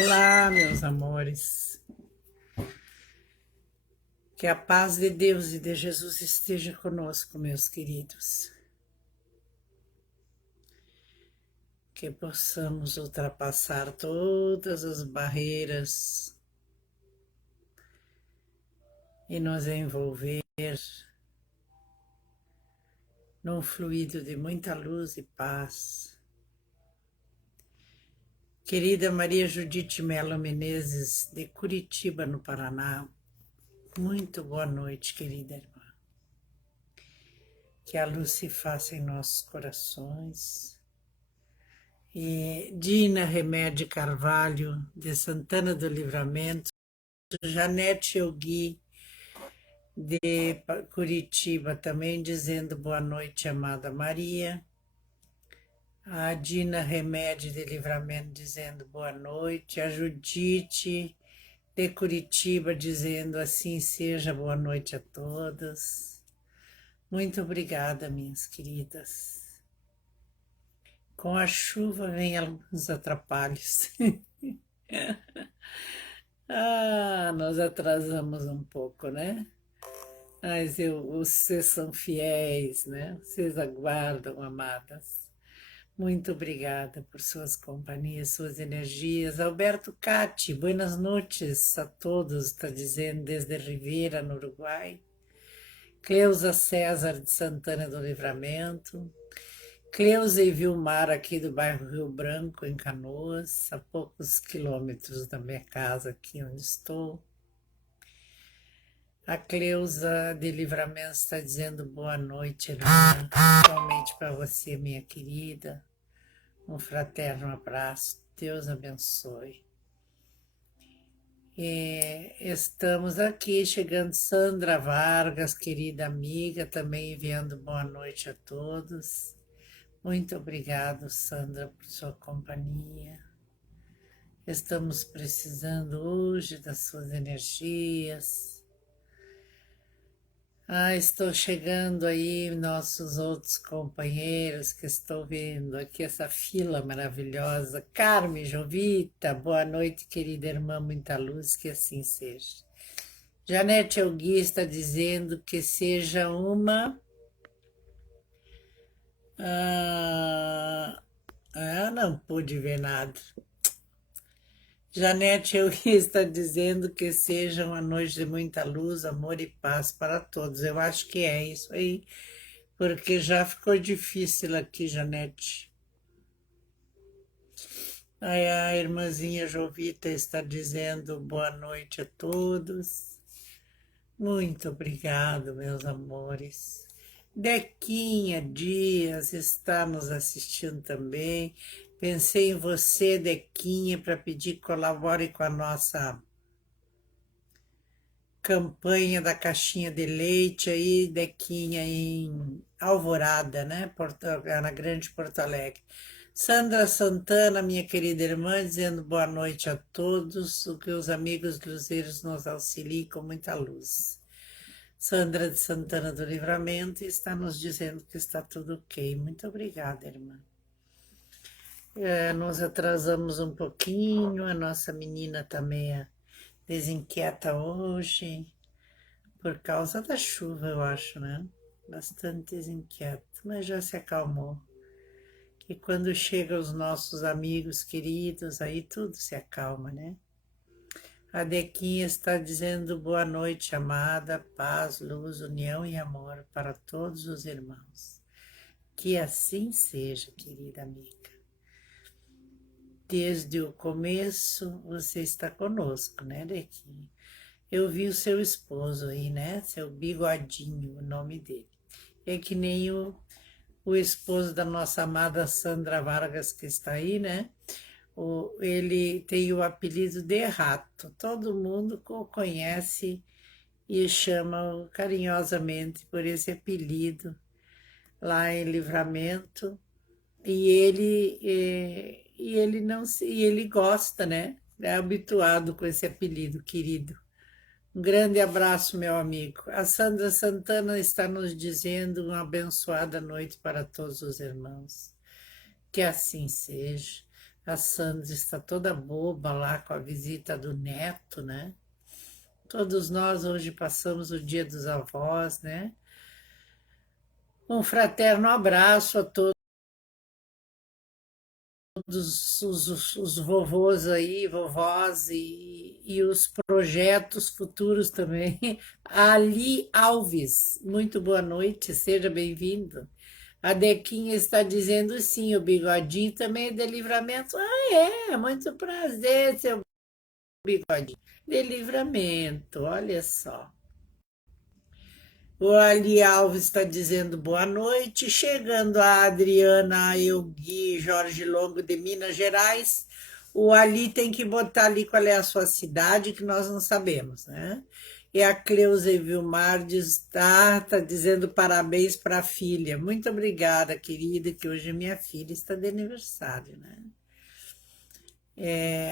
Olá, meus amores. Que a paz de Deus e de Jesus esteja conosco, meus queridos. Que possamos ultrapassar todas as barreiras e nos envolver num fluido de muita luz e paz. Querida Maria Judite Melo Menezes, de Curitiba, no Paraná, muito boa noite, querida irmã. Que a luz se faça em nossos corações. E Dina Remédio Carvalho, de Santana do Livramento, Janete Ogui, de Curitiba, também dizendo boa noite, amada Maria. A Dina Remédio de Livramento dizendo boa noite. A Judite de Curitiba dizendo assim seja, boa noite a todas. Muito obrigada, minhas queridas. Com a chuva vem alguns atrapalhos. Nós atrasamos um pouco, né? Mas vocês são fiéis, né? Vocês aguardam, amadas. Muito obrigada por suas companhias, suas energias. Alberto Cati, buenas noites a todos, está dizendo desde Rivera, no Uruguai. Cleusa César de Santana do Livramento. Cleusa e Vilmar, aqui do bairro Rio Branco, em Canoas, a poucos quilômetros da minha casa, aqui onde estou. A Cleusa de Livramento está dizendo boa noite, irmã, igualmente para você, minha querida. Um fraterno abraço, Deus abençoe. E estamos aqui, chegando Sandra Vargas, querida amiga, também enviando boa noite a todos. Muito obrigado, Sandra, por sua companhia. Estamos precisando hoje das suas energias. Estou chegando aí, nossos outros companheiros que estou vendo aqui, essa fila maravilhosa. Carme Jovita, boa noite, querida irmã, muita luz, que assim seja. Janete Augusta dizendo que seja uma... não pude ver nada. Janete Eury está dizendo que seja uma noite de muita luz, amor e paz para todos. Eu acho que é isso aí, porque já ficou difícil aqui, Janete. Aí a irmãzinha Jovita está dizendo boa noite a todos. Muito obrigado, meus amores. Dequinha Dias está nos assistindo também. Pensei em você, Dequinha, para pedir que colabore com a nossa campanha da caixinha de leite aí, Dequinha, em Alvorada, né? Na Grande Porto Alegre. Sandra Santana, minha querida irmã, dizendo boa noite a todos, que os amigos luzeiros nos auxiliem com muita luz. Sandra de Santana do Livramento está nos dizendo que está tudo ok. Muito obrigada, irmã. Nós atrasamos um pouquinho, a nossa menina está meio desinquieta hoje, por causa da chuva, eu acho, né? Bastante desinquieta, mas já se acalmou. E quando chegam os nossos amigos queridos, aí tudo se acalma, né? A Dequinha está dizendo boa noite, amada, paz, luz, união e amor para todos os irmãos. Que assim seja, querida amiga. Desde o começo você está conosco, né, Dequinha? Eu vi o seu esposo aí, né? Seu Bigodinho, o nome dele. É que nem o esposo da nossa amada Sandra Vargas, que está aí, né? Ele tem o apelido de Rato. Todo mundo o conhece e chama carinhosamente por esse apelido lá em Livramento. E ele não se, e ele gosta, né? É habituado com esse apelido, querido. Um grande abraço, meu amigo. A Sandra Santana está nos dizendo uma abençoada noite para todos os irmãos. Que assim seja. A Sandra está toda boba lá com a visita do neto, né? Todos nós hoje passamos o Dia dos Avós, né? Um fraterno abraço a todos os vovôs aí, vovós e os projetos futuros também. Ali Alves, muito boa noite, seja bem-vindo. A Dequinha está dizendo sim, o bigodinho também é de Livramento. Ah, é, muito prazer, seu bigodinho. De Livramento, olha só. O Ali Alves está dizendo boa noite. Chegando a Adriana Eugui Jorge Longo de Minas Gerais. O Ali tem que botar ali qual é a sua cidade, que nós não sabemos, né? E a Cleusa Vilmar tá dizendo parabéns para a filha. Muito obrigada, querida, que hoje minha filha está de aniversário, né?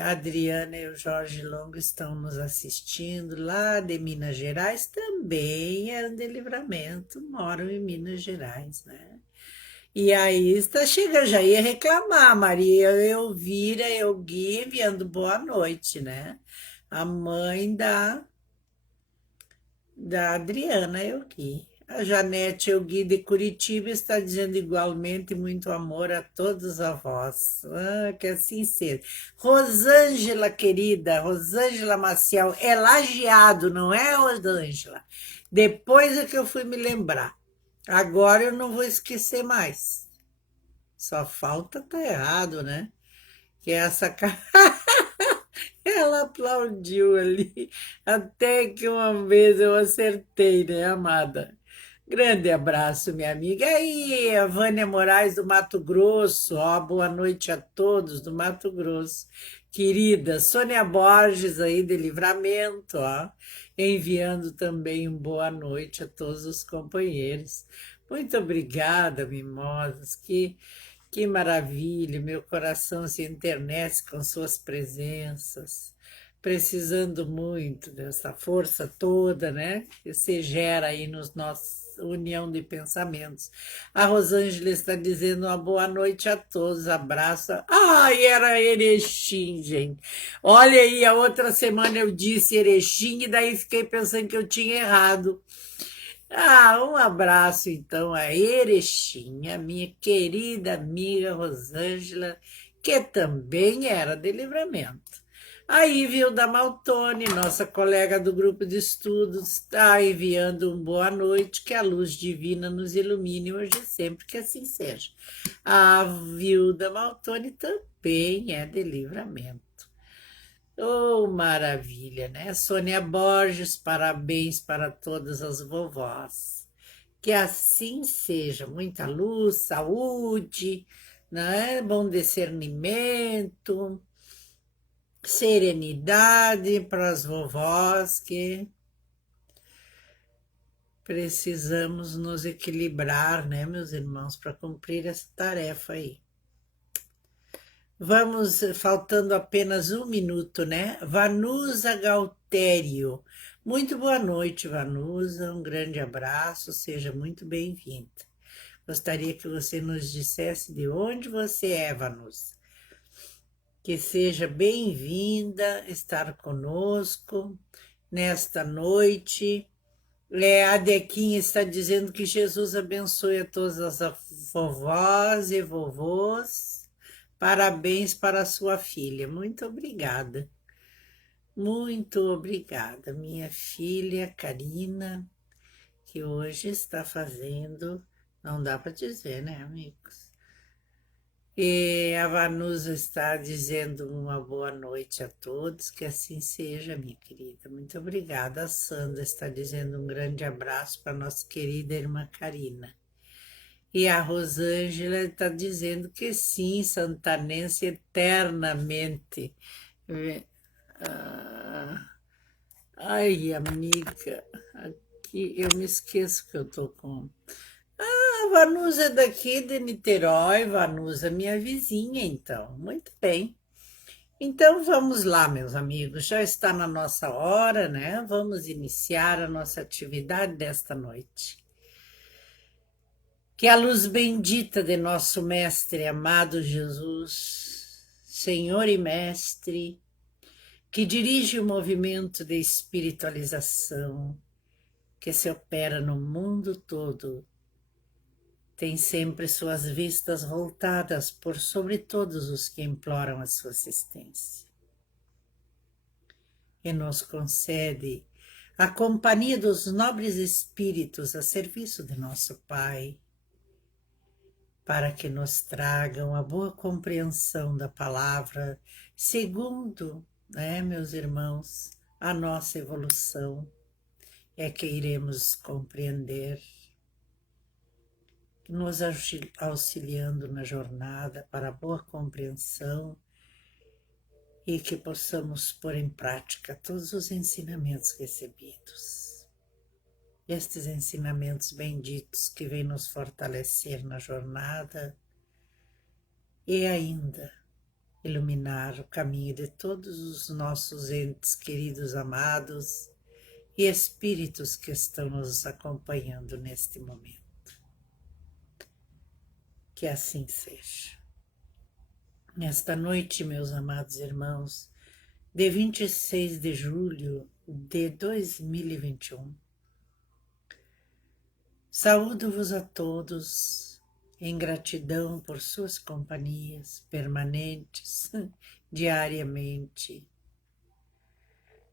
A Adriana e o Jorge Longo estão nos assistindo lá de Minas Gerais, também eram de Livramento, moram em Minas Gerais, né? E aí está chegando, já ia reclamar, Maria Elvira Elgui enviando boa noite, né? A mãe da Adriana Elgui. A Janete Elgui de Curitiba está dizendo igualmente muito amor a todos os avós. Ah, que assim seja. Rosângela, querida, Rosângela Maciel, é Lajeado, não é, Rosângela? Depois é que eu fui me lembrar. Agora eu não vou esquecer mais. Só falta tá errado, né? Que é essa cara. Ela aplaudiu ali, até que uma vez eu acertei, né, amada? Grande abraço, minha amiga. E aí, a Vânia Moraes do Mato Grosso, ó, boa noite a todos do Mato Grosso. Querida Sônia Borges aí de Livramento, ó, enviando também um boa noite a todos os companheiros. Muito obrigada, mimosas. Que maravilha, meu coração se enternece com suas presenças, precisando muito dessa força toda, né? Que se gera aí nos nossos união de pensamentos. A Rosângela está dizendo uma boa noite a todos, abraço. Ai, era Erechim, gente. Olha aí, a outra semana eu disse Erechim e daí fiquei pensando que eu tinha errado. Ah, um abraço então a Erechim, a minha querida amiga Rosângela, que também era de Livramento. A Ivilda Maltoni, nossa colega do grupo de estudos, está enviando um boa noite, que a luz divina nos ilumine hoje e sempre, que assim seja. A Vilda Maltoni também é de Livramento. Oh, maravilha, né? Sônia Borges, parabéns para todas as vovós. Que assim seja, muita luz, saúde, né? Bom discernimento, serenidade para as vovós que precisamos nos equilibrar, né, meus irmãos, para cumprir essa tarefa aí. Vamos, faltando apenas um minuto, né? Vanusa Galtério. Muito boa noite, Vanusa. Um grande abraço, seja muito bem-vinda. Gostaria que você nos dissesse de onde você é, Vanusa. Que seja bem-vinda estar conosco nesta noite. A Dequinha está dizendo que Jesus abençoe a todas as vovós e vovôs. Parabéns para a sua filha. Muito obrigada. Muito obrigada, minha filha Karina, que hoje está fazendo, não dá para dizer, né, amigos? E a Vanusa está dizendo uma boa noite a todos, que assim seja, minha querida. Muito obrigada. A Sandra está dizendo um grande abraço para nossa querida irmã Karina. E a Rosângela está dizendo que sim, santanense eternamente. Ah, ai, amiga, aqui eu me esqueço que eu tô com. A Vanusa é daqui de Niterói, Vanusa, minha vizinha, então. Muito bem. Então vamos lá, meus amigos, já está na nossa hora, né? Vamos iniciar a nossa atividade desta noite. Que a luz bendita de nosso Mestre amado Jesus Senhor e Mestre, que dirige o movimento de espiritualização que se opera no mundo todo, tem sempre suas vistas voltadas por sobre todos os que imploram a sua assistência. E nos concede a companhia dos nobres espíritos a serviço de nosso Pai, para que nos tragam a boa compreensão da palavra, segundo, meus irmãos, a nossa evolução, é que iremos compreender, nos auxiliando na jornada para a boa compreensão e que possamos pôr em prática todos os ensinamentos recebidos. Estes ensinamentos benditos que vêm nos fortalecer na jornada e ainda iluminar o caminho de todos os nossos entes queridos, amados e espíritos que estão nos acompanhando neste momento. Que assim seja. Nesta noite, meus amados irmãos, de 26 de julho de 2021, saúdo-vos a todos em gratidão por suas companhias permanentes, diariamente.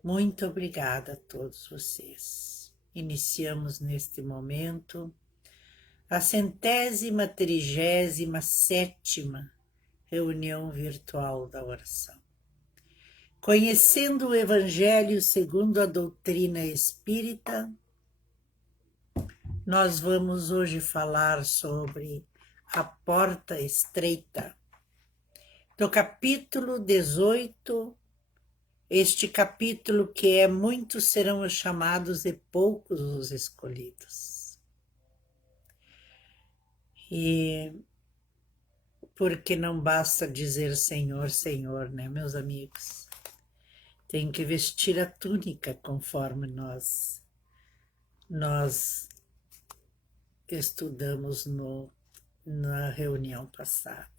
Muito obrigada a todos vocês. Iniciamos neste momento a 137ª reunião virtual da oração. Conhecendo o Evangelho segundo a doutrina espírita, nós vamos hoje falar sobre a porta estreita, do capítulo 18, este capítulo que é muitos serão os chamados e poucos os escolhidos. E porque não basta dizer Senhor, Senhor, né, meus amigos? Tem que vestir a túnica conforme nós estudamos na reunião passada.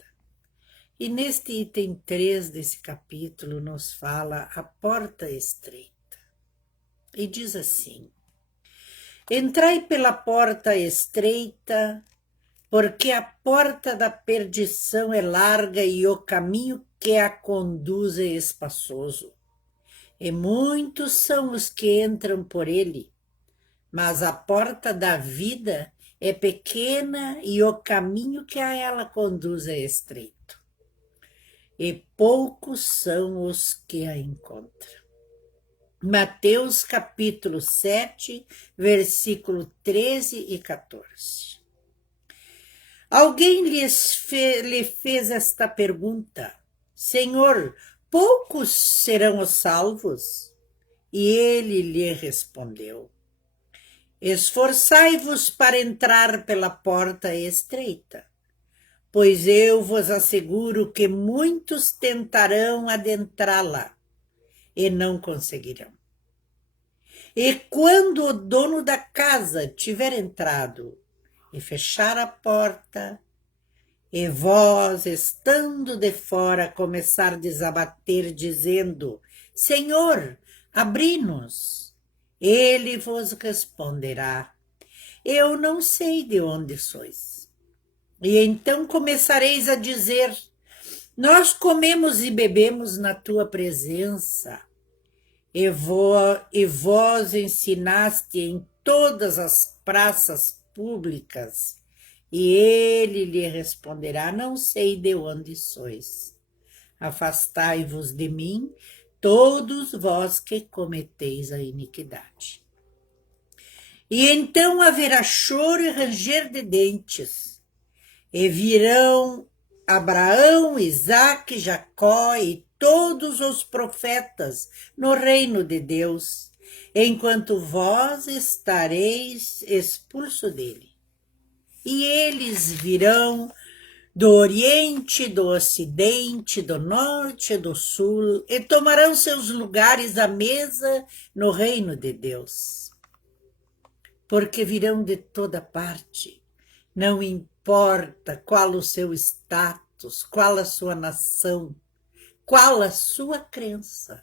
E neste item 3 desse capítulo nos fala a porta estreita. E diz assim: entrai pela porta estreita, porque a porta da perdição é larga e o caminho que a conduz é espaçoso. E muitos são os que entram por ele, mas a porta da vida é pequena e o caminho que a ela conduz é estreito. E poucos são os que a encontram. Mateus capítulo 7, versículo 13 e 14. Alguém lhe fez esta pergunta: Senhor, poucos serão os salvos? E ele lhe respondeu: esforçai-vos para entrar pela porta estreita, pois eu vos asseguro que muitos tentarão adentrá-la e não conseguirão. E quando o dono da casa tiver entrado e fechar a porta, e vós, estando de fora, começardes a bater, dizendo: Senhor, abri-nos, ele vos responderá: eu não sei de onde sois. E então começareis a dizer: nós comemos e bebemos na tua presença, e vós ensinaste em todas as praças públicas. E ele lhe responderá: não sei de onde sois. Afastai-vos de mim, todos vós que cometeis a iniquidade. E então haverá choro e ranger de dentes, e virão Abraão, Isaque, Jacó e todos os profetas no reino de Deus, enquanto vós estareis expulso dele. E eles virão do Oriente, do Ocidente, do Norte e do Sul, e tomarão seus lugares à mesa no reino de Deus. Porque virão de toda parte, não importa qual o seu status, qual a sua nação, qual a sua crença.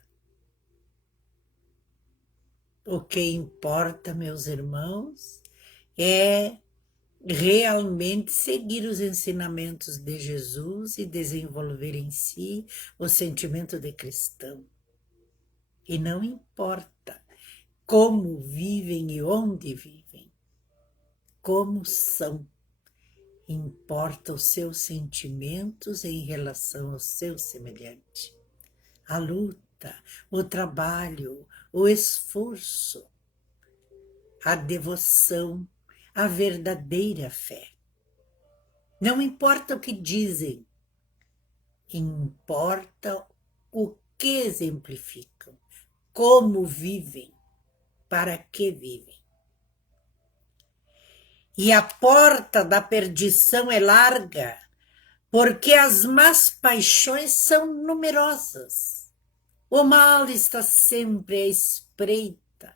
O que importa, meus irmãos, é realmente seguir os ensinamentos de Jesus e desenvolver em si o sentimento de cristão. E não importa como vivem e onde vivem, como são. Importa os seus sentimentos em relação ao seu semelhante. A luta, o trabalho, o esforço, a devoção, a verdadeira fé. Não importa o que dizem, importa o que exemplificam, como vivem, para que vivem. E a porta da perdição é larga, porque as más paixões são numerosas. O mal está sempre à espreita,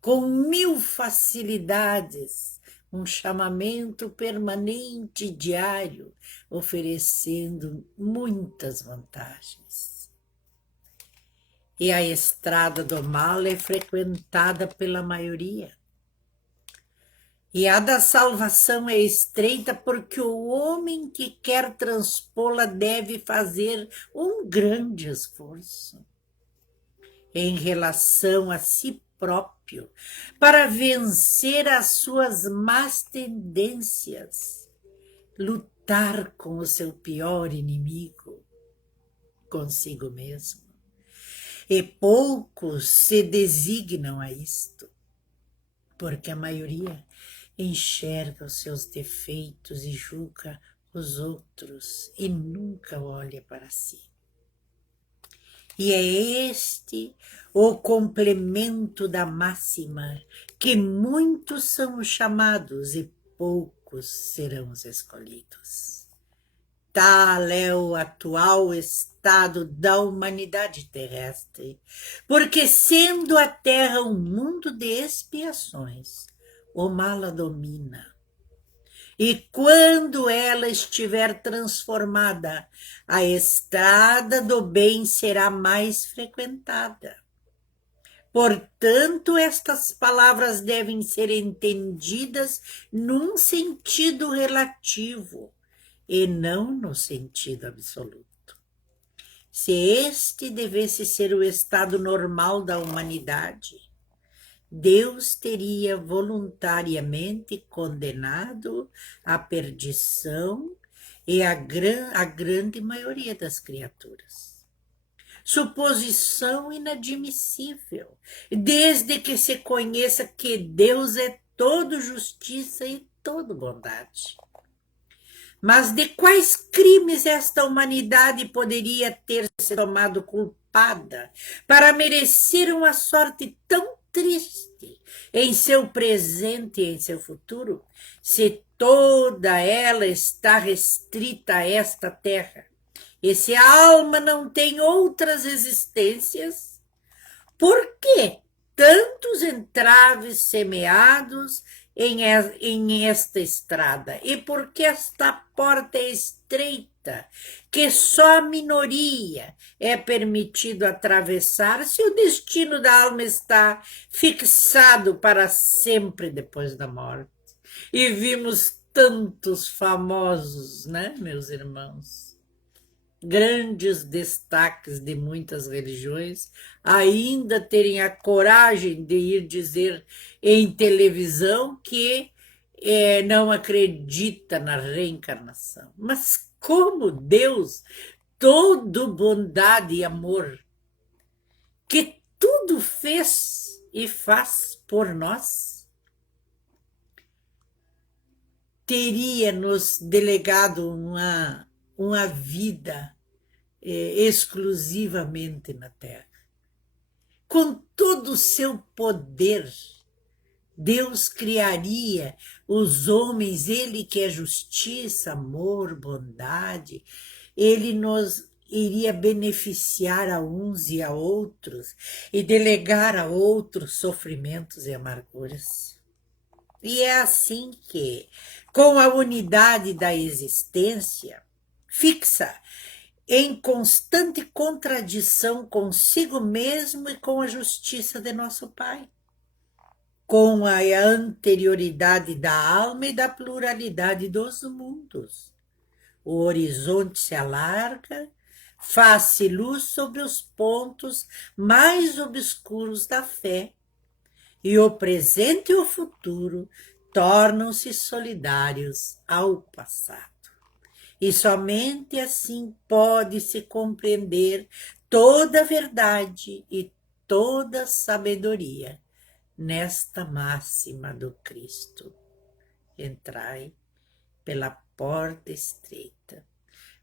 com 1000 facilidades, um chamamento permanente e diário, oferecendo muitas vantagens. E a estrada do mal é frequentada pela maioria. E a da salvação é estreita porque o homem que quer transpô-la deve fazer um grande esforço em relação a si próprio para vencer as suas más tendências, lutar com o seu pior inimigo, consigo mesmo. E poucos se designam a isto, porque a maioria enxerga os seus defeitos e julga os outros e nunca olha para si. E é este o complemento da máxima, que muitos são os chamados e poucos serão os escolhidos. Tal é o atual estado da humanidade terrestre, porque sendo a Terra um mundo de expiações, o mal a domina. E quando ela estiver transformada, a estrada do bem será mais frequentada. Portanto, estas palavras devem ser entendidas num sentido relativo e não no sentido absoluto. Se este devesse ser o estado normal da humanidade, Deus teria voluntariamente condenado à perdição e a grande maioria das criaturas. Suposição inadmissível, desde que se conheça que Deus é todo justiça e todo bondade. Mas de quais crimes esta humanidade poderia ter se tomado culpada para merecer uma sorte tão triste em seu presente e em seu futuro, se toda ela está restrita a esta terra? E se a alma não tem outras existências, por que tantos entraves semeados em esta estrada? E por que esta porta é estreita, que só a minoria é permitido atravessar, se o destino da alma está fixado para sempre depois da morte? E vimos tantos famosos, né, meus irmãos? Grandes destaques de muitas religiões ainda terem a coragem de ir dizer em televisão que não acredita na reencarnação. Mas como Deus, todo bondade e amor, que tudo fez e faz por nós, teria nos delegado uma vida exclusivamente na terra. Com todo o seu poder, Deus criaria os homens, ele que é justiça, amor, bondade, ele nos iria beneficiar a uns e a outros e delegar a outros sofrimentos e amarguras. E é assim que, com a unidade da existência fixa em constante contradição consigo mesmo e com a justiça de nosso Pai, com a anterioridade da alma e da pluralidade dos mundos. O horizonte se alarga, faz-se luz sobre os pontos mais obscuros da fé, e o presente e o futuro tornam-se solidários ao passado. E somente assim pode-se compreender toda a verdade e toda a sabedoria nesta máxima do Cristo: entrai pela porta estreita,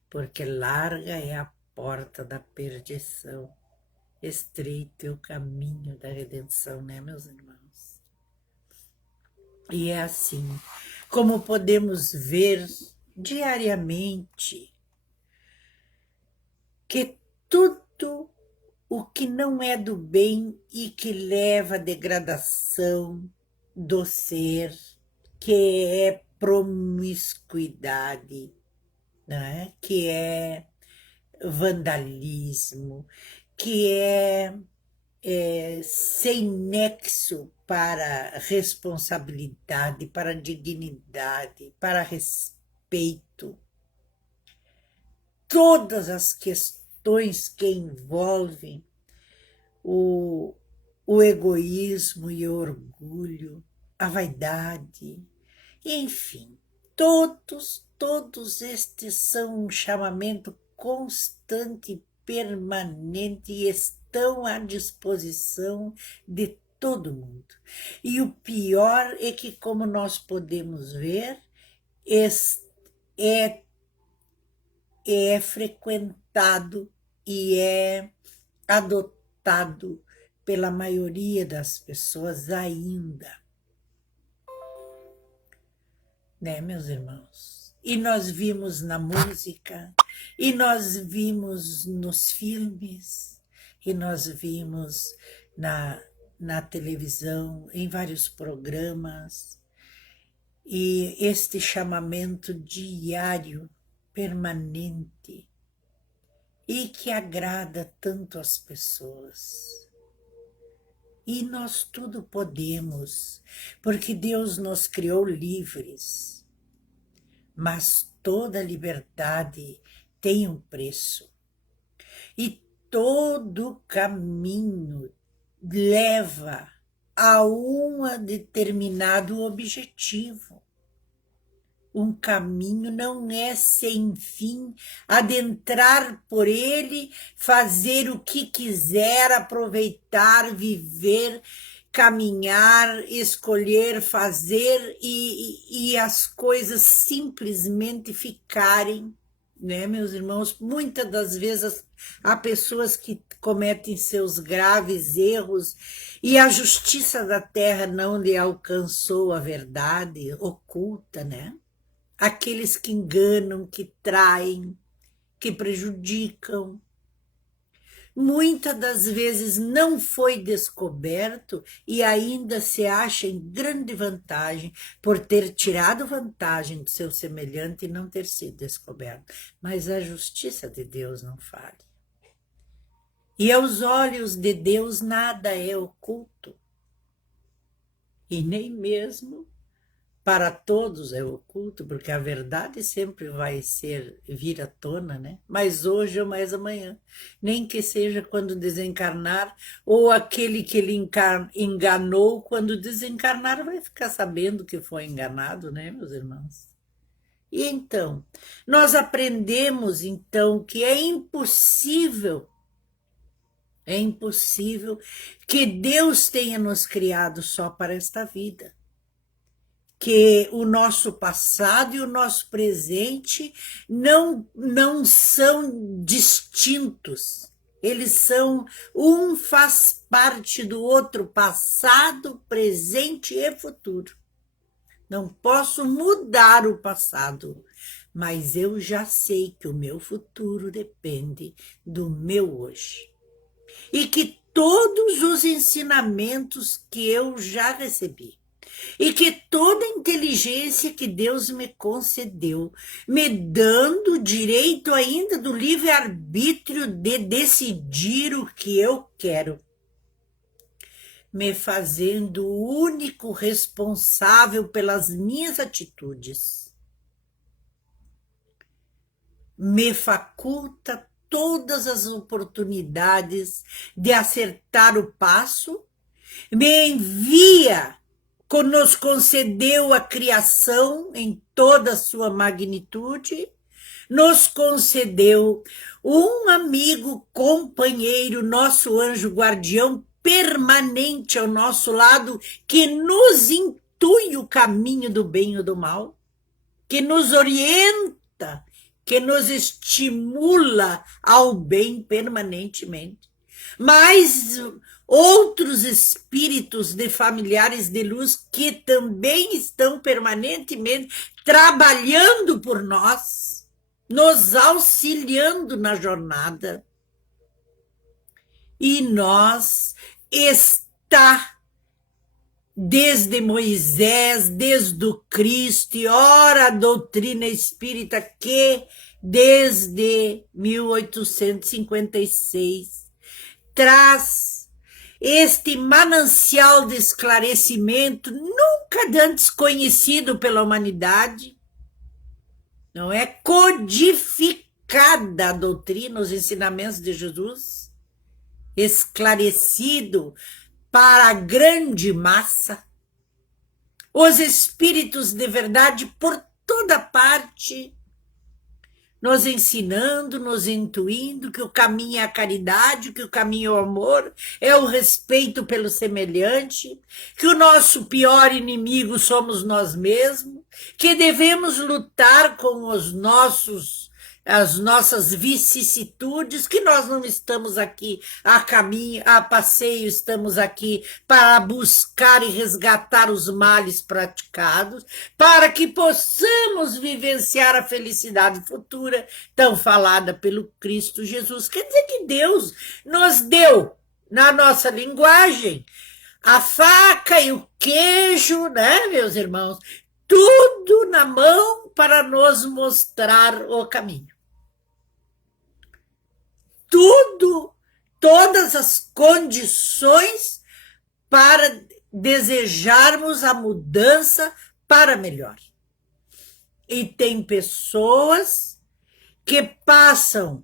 porque larga é a porta da perdição, estreito é o caminho da redenção, né, meus irmãos? E é assim como podemos ver diariamente que tudo o que não é do bem e que leva à degradação do ser, que é promiscuidade, né? Que é vandalismo, que é sem nexo para responsabilidade, para dignidade, para respeito. Todas as questões que envolvem o egoísmo e o orgulho, a vaidade, enfim, todos estes são um chamamento constante e permanente e estão à disposição de todo mundo. E o pior é que, como nós podemos ver, é frequentado e é adotado pela maioria das pessoas ainda, né, meus irmãos? E nós vimos na música, e nós vimos nos filmes, e nós vimos na televisão, em vários programas, e este chamamento diário, permanente, e que agrada tanto as pessoas. E nós tudo podemos, porque Deus nos criou livres, mas toda liberdade tem um preço. E todo caminho leva a um determinado objetivo. Um caminho não é sem fim, adentrar por ele, fazer o que quiser, aproveitar, viver, caminhar, escolher, fazer e as coisas simplesmente ficarem, né, meus irmãos? Muitas das vezes há pessoas que cometem seus graves erros e a justiça da terra não lhe alcançou a verdade oculta, né? Aqueles que enganam, que traem, que prejudicam. Muitas das vezes não foi descoberto e ainda se acha em grande vantagem por ter tirado vantagem do seu semelhante e não ter sido descoberto. Mas a justiça de Deus não falha. E aos olhos de Deus nada é oculto. E nem mesmo para todos é oculto, porque a verdade sempre vai vir à tona, né? Mais hoje ou mais amanhã. Nem que seja quando desencarnar, ou aquele que ele enganou, quando desencarnar, vai ficar sabendo que foi enganado, né, meus irmãos? E então, nós aprendemos, então, que é impossível que Deus tenha nos criado só para esta vida. Que o nosso passado e o nosso presente não são distintos. Eles são, um faz parte do outro, passado, presente e futuro. Não posso mudar o passado, mas eu já sei que o meu futuro depende do meu hoje. E que todos os ensinamentos que eu já recebi, e que toda a inteligência que Deus me concedeu, me dando o direito ainda do livre-arbítrio de decidir o que eu quero, me fazendo o único responsável pelas minhas atitudes, me faculta todas as oportunidades de acertar o passo, me envia, nos concedeu a criação em toda a sua magnitude, nos concedeu um amigo, companheiro, nosso anjo guardião permanente ao nosso lado, que nos intui o caminho do bem ou do mal, que nos orienta, que nos estimula ao bem permanentemente. Mas outros espíritos de familiares de luz que também estão permanentemente trabalhando por nós, nos auxiliando na jornada. E nós está desde Moisés, desde o Cristo, e ora a doutrina espírita que desde 1856 traz este manancial de esclarecimento nunca antes conhecido pela humanidade. Não é codificada a doutrina, os ensinamentos de Jesus, esclarecido para a grande massa, os espíritos de verdade por toda parte, nos ensinando, nos intuindo que o caminho é a caridade, que o caminho é o amor, é o respeito pelo semelhante, que o nosso pior inimigo somos nós mesmos, que devemos lutar com as nossas vicissitudes, que nós não estamos aqui a caminho, a passeio, estamos aqui para buscar e resgatar os males praticados, para que possamos vivenciar a felicidade futura, tão falada pelo Cristo Jesus. Quer dizer que Deus nos deu, na nossa linguagem, a faca e o queijo, né, meus irmãos? Tudo na mão para nos mostrar o caminho. Tudo, todas as condições para desejarmos a mudança para melhor. E tem pessoas que passam,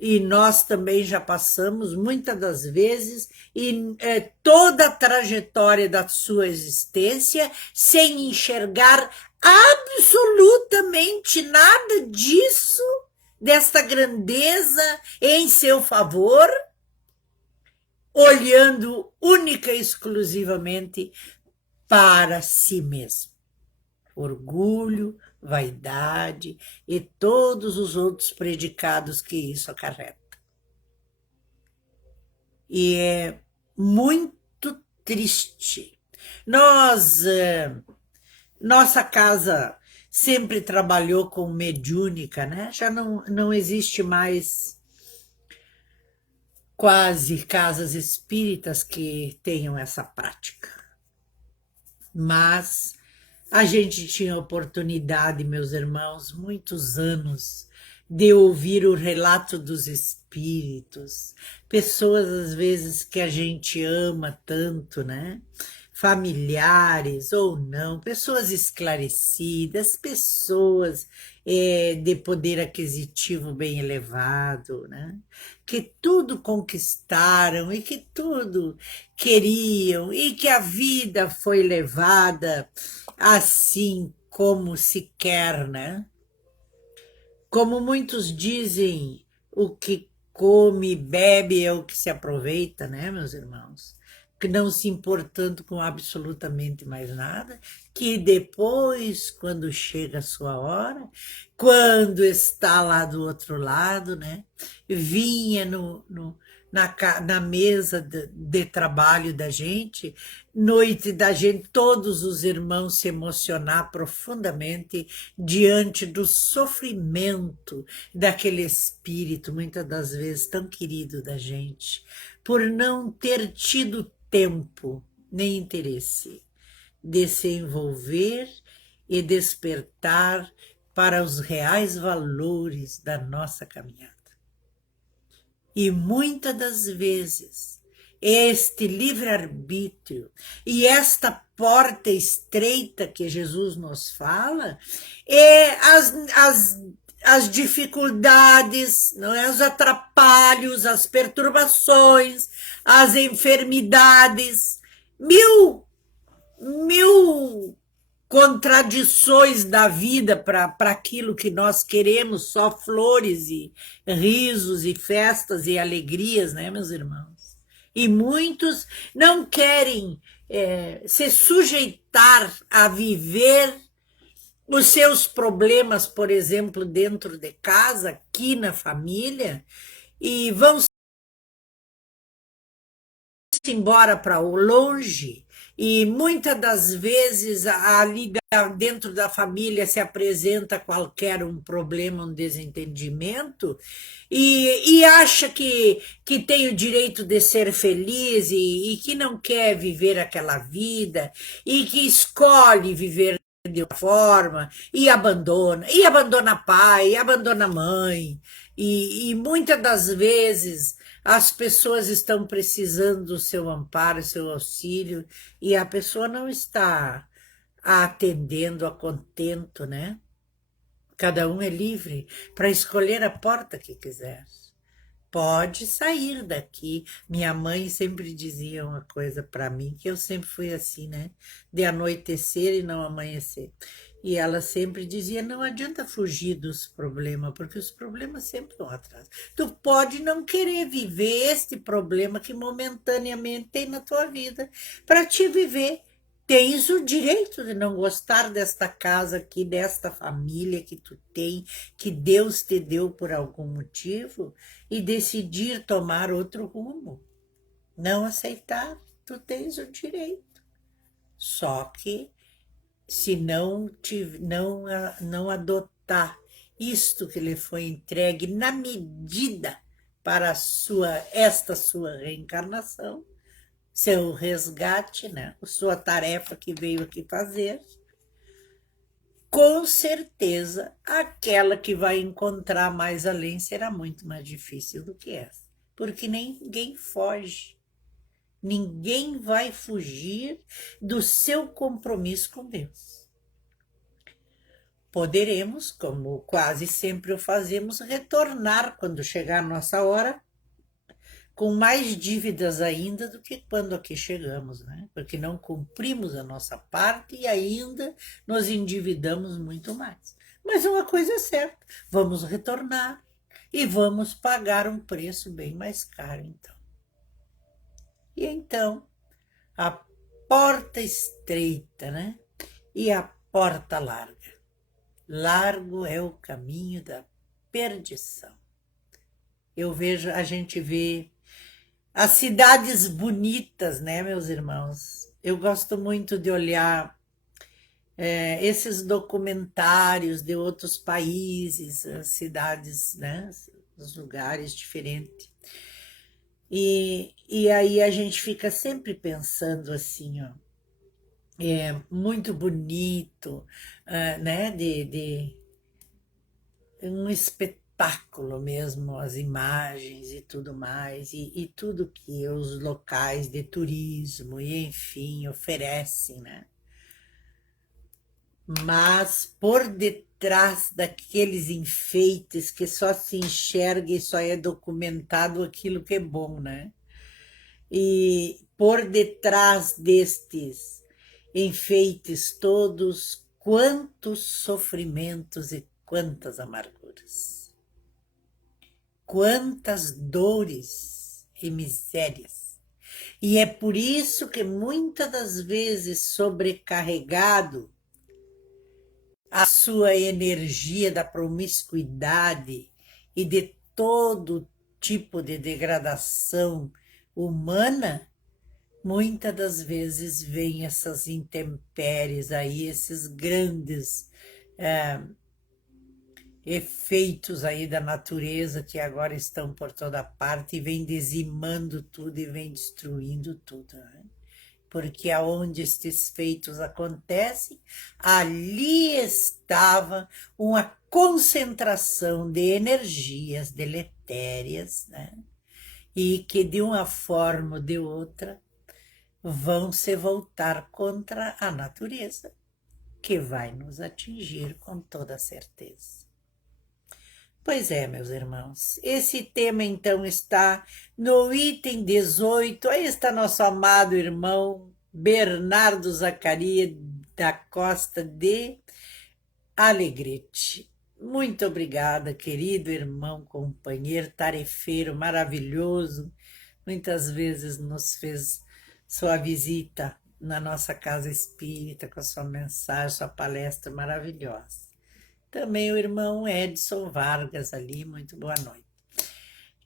e nós também já passamos muitas das vezes, e toda a trajetória da sua existência sem enxergar absolutamente nada disso, desta grandeza em seu favor, olhando única e exclusivamente para si mesmo. Orgulho, vaidade e todos os outros predicados que isso acarreta. E é muito triste. Nossa casa sempre trabalhou com mediúnica, né? Já não existe mais quase casas espíritas que tenham essa prática. Mas a gente tinha oportunidade, meus irmãos, muitos anos, de ouvir o relato dos espíritos, pessoas às vezes que a gente ama tanto, né? Familiares ou não, pessoas esclarecidas, pessoas de poder aquisitivo bem elevado, né? Que tudo conquistaram e que tudo queriam e que a vida foi levada assim como se quer, né? Como muitos dizem, o que come e bebe é o que se aproveita, né, meus irmãos? Que não se importando com absolutamente mais nada, que depois, quando chega a sua hora, quando está lá do outro lado, né, vinha na mesa de trabalho da gente, noite da gente, todos os irmãos se emocionar profundamente diante do sofrimento daquele espírito, muitas das vezes tão querido da gente, por não ter tido tempo nem interesse desenvolver e despertar para os reais valores da nossa caminhada. E muitas das vezes, este livre-arbítrio e esta porta estreita que Jesus nos fala, é as dificuldades, não é? Os atrapalhos, as perturbações, as enfermidades, mil contradições da vida para aquilo que nós queremos, só flores e risos e festas e alegrias, né, meus irmãos? E muitos não querem se sujeitar a viver os seus problemas, por exemplo, dentro de casa, aqui na família, e vão embora para o longe, e muitas das vezes ali dentro da família se apresenta qualquer um problema, um desentendimento, e acha que tem o direito de ser feliz e que não quer viver aquela vida, e que escolhe viver de uma forma, e abandona pai, e abandona mãe, e muitas das vezes as pessoas estão precisando do seu amparo, seu auxílio, e a pessoa não está atendendo a contento, né? Cada um é livre para escolher a porta que quiser. Pode sair daqui. Minha mãe sempre dizia uma coisa para mim, que eu sempre fui assim, né? De anoitecer e não amanhecer. E ela sempre dizia, não adianta fugir dos problemas, porque os problemas sempre vão atrás. Tu pode não querer viver este problema que momentaneamente tem na tua vida. Para te viver, tens o direito de não gostar desta casa aqui, desta família que tu tem, que Deus te deu por algum motivo, e decidir tomar outro rumo. Não aceitar, tu tens o direito. Só que se não adotar isto que lhe foi entregue na medida para esta sua reencarnação, seu resgate, né? Sua tarefa que veio aqui fazer, com certeza aquela que vai encontrar mais além será muito mais difícil do que essa, porque ninguém foge. Ninguém vai fugir do seu compromisso com Deus. Poderemos, como quase sempre o fazemos, retornar quando chegar a nossa hora, com mais dívidas ainda do que quando aqui chegamos, né? Porque não cumprimos a nossa parte e ainda nos endividamos muito mais. Mas uma coisa é certa, vamos retornar e vamos pagar um preço bem mais caro, então. E então, a porta estreita, né? E a porta larga. Largo é o caminho da perdição. A gente vê as cidades bonitas, né, meus irmãos? Eu gosto muito de olhar esses documentários de outros países, as cidades, né, os lugares diferentes. E aí a gente fica sempre pensando assim, ó, muito bonito, né, de um espetáculo mesmo, as imagens e tudo mais, e tudo que os locais de turismo, e enfim, oferecem, né? Mas por detrás daqueles enfeites que só se enxerga e só é documentado aquilo que é bom, né? E por detrás destes enfeites todos, quantos sofrimentos e quantas amarguras, quantas dores e misérias. E é por isso que muitas das vezes sobrecarregado a sua energia da promiscuidade e de todo tipo de degradação humana, muitas das vezes vêm essas intempéries aí, esses grandes efeitos aí da natureza que agora estão por toda parte e vem dizimando tudo e vem destruindo tudo, né? porque aonde estes feitos acontecem, ali estava uma concentração de energias deletérias, né? E que de uma forma ou de outra vão se voltar contra a natureza, que vai nos atingir com toda certeza. Pois é, meus irmãos, esse tema então está no item 18. Aí está nosso amado irmão Bernardo Zacarias da Costa de Alegrete. Muito obrigada, querido irmão, companheiro, tarefeiro maravilhoso. Muitas vezes nos fez sua visita na nossa casa espírita com a sua mensagem, sua palestra maravilhosa. Também o irmão Edson Vargas ali, muito boa noite.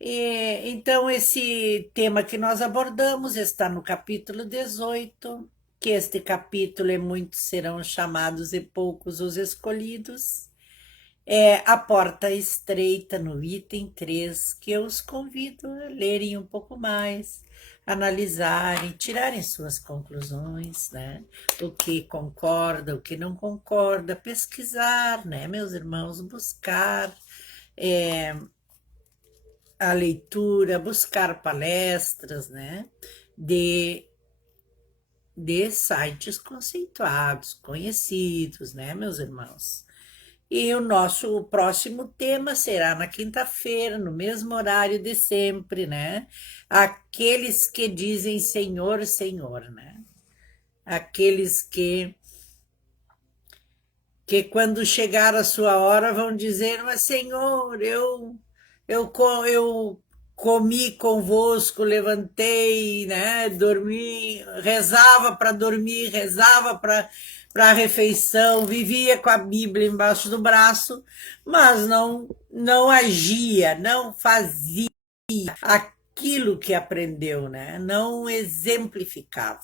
Então, esse tema que nós abordamos está no capítulo 18, que este capítulo é muitos serão chamados e poucos os escolhidos. É a porta estreita no item 3, que eu os convido a lerem um pouco mais, analisarem, tirarem suas conclusões, né? O que concorda, o que não concorda, pesquisar, né, meus irmãos, buscar a leitura, buscar palestras, né, de sites conceituados, conhecidos, né, meus irmãos? E o nosso próximo tema será na quinta-feira, no mesmo horário de sempre, né? Aqueles que dizem Senhor, Senhor, né? Aqueles que quando chegar a sua hora vão dizer, mas Senhor, eu comi convosco, levantei, né? Dormi, rezava para dormir, rezava para a refeição, vivia com a Bíblia embaixo do braço, mas não agia, não fazia aquilo que aprendeu, né? Não exemplificava.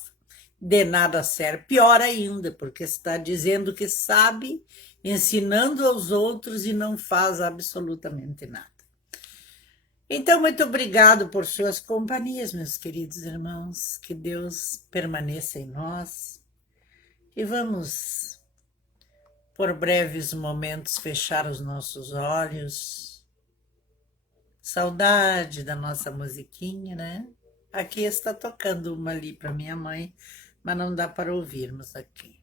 De nada serve. Pior ainda, porque está dizendo que sabe, ensinando aos outros e não faz absolutamente nada. Então, muito obrigado por suas companhias, meus queridos irmãos. Que Deus permaneça em nós. E vamos, por breves momentos, fechar os nossos olhos. Saudade da nossa musiquinha, né? Aqui está tocando uma ali para minha mãe, mas não dá para ouvirmos aqui.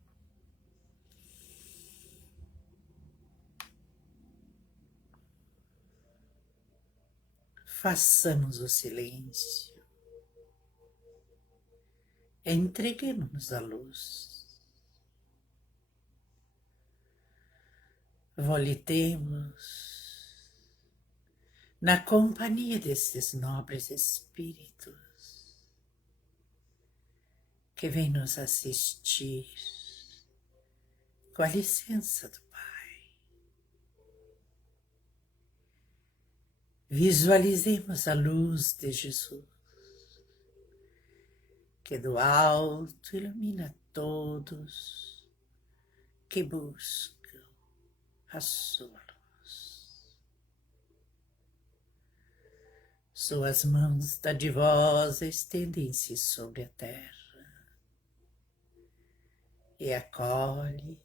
Façamos o silêncio. Entreguemos-nos à luz. Volitemos na companhia desses nobres espíritos que vêm nos assistir com a licença do Pai. Visualizemos a luz de Jesus, que do alto ilumina todos que buscam a sua luz. Suas mãos dadivosas estendem-se sobre a terra e acolhe,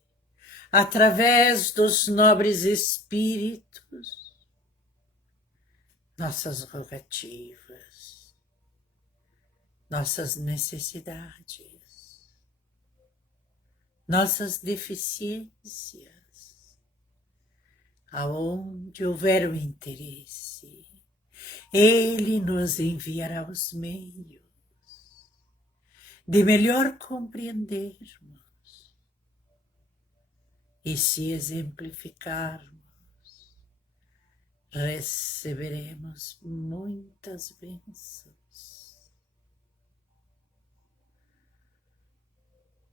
através dos nobres espíritos, nossas rogativas, nossas necessidades, nossas deficiências, aonde houver o interesse, Ele nos enviará os meios de melhor compreendermos e se exemplificarmos, receberemos muitas bênçãos.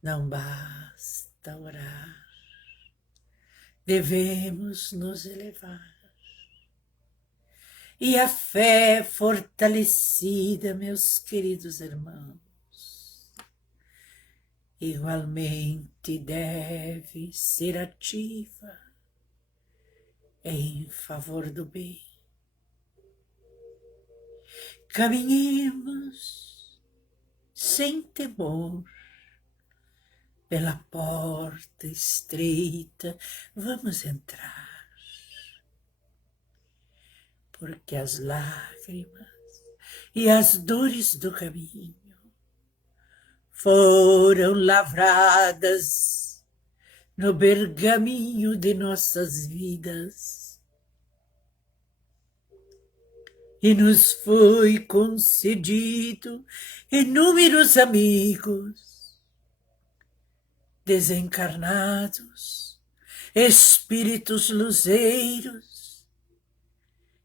Não basta orar, devemos nos elevar. E a fé fortalecida, meus queridos irmãos, igualmente deve ser ativa em favor do bem. Caminhemos sem temor. Pela porta estreita vamos entrar, porque as lágrimas e as dores do caminho foram lavradas no pergaminho de nossas vidas e nos foi concedido inúmeros amigos desencarnados, espíritos luzeiros,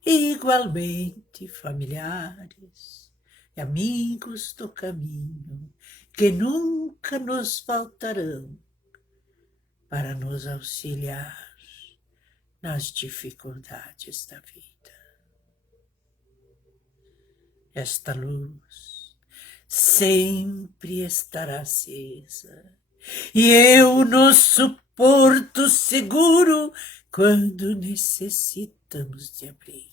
igualmente familiares e amigos do caminho, que nunca nos faltarão para nos auxiliar nas dificuldades da vida. Esta luz sempre estará acesa, e eu no suporto seguro quando necessitamos de abrigo.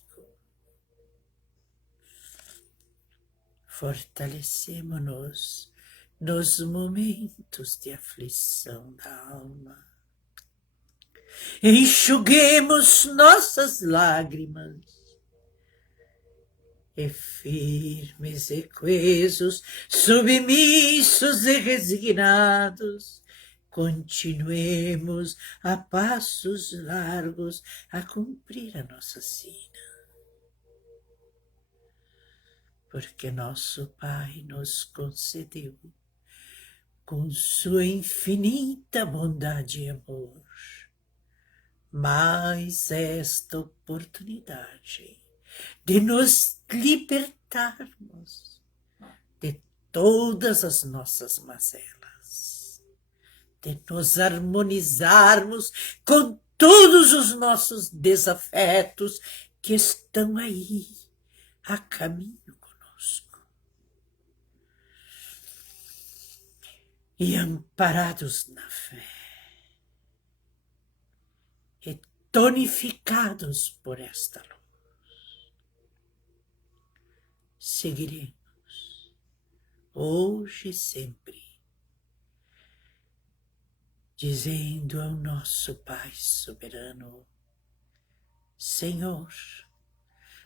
Fortalecemo-nos nos momentos de aflição da alma. Enxuguemos nossas lágrimas e firmes e coesos, submissos e resignados, continuemos a passos largos a cumprir a nossa sina. Porque nosso Pai nos concedeu, com sua infinita bondade e amor, mais esta oportunidade de nos libertarmos de todas as nossas mazelas, de nos harmonizarmos com todos os nossos desafetos que estão aí a caminho conosco. E amparados na fé, e tonificados por esta luz, seguiremos, hoje e sempre, dizendo ao nosso Pai soberano: Senhor,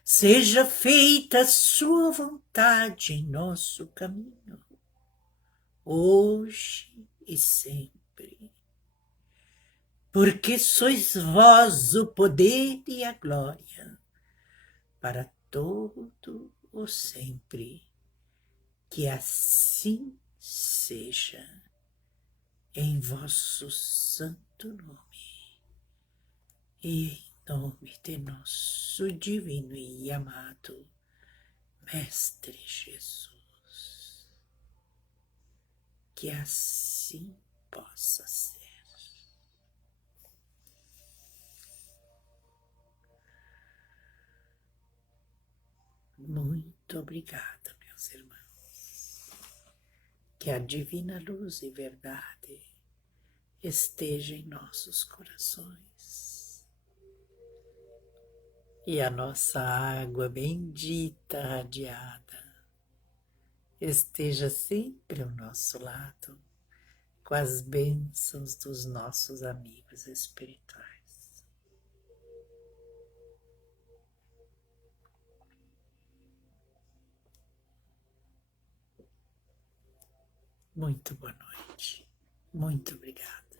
seja feita a sua vontade em nosso caminho, hoje e sempre, porque sois vós o poder e a glória para todo o sempre. Que assim seja, em vosso santo nome, e em nome de nosso divino e amado Mestre Jesus. Que assim possa ser. Muito obrigada, meus irmãos. Que a divina luz e verdade esteja em nossos corações. E a nossa água bendita, radiada, esteja sempre ao nosso lado, com as bênçãos dos nossos amigos espirituais. Muito boa noite. Muito obrigada.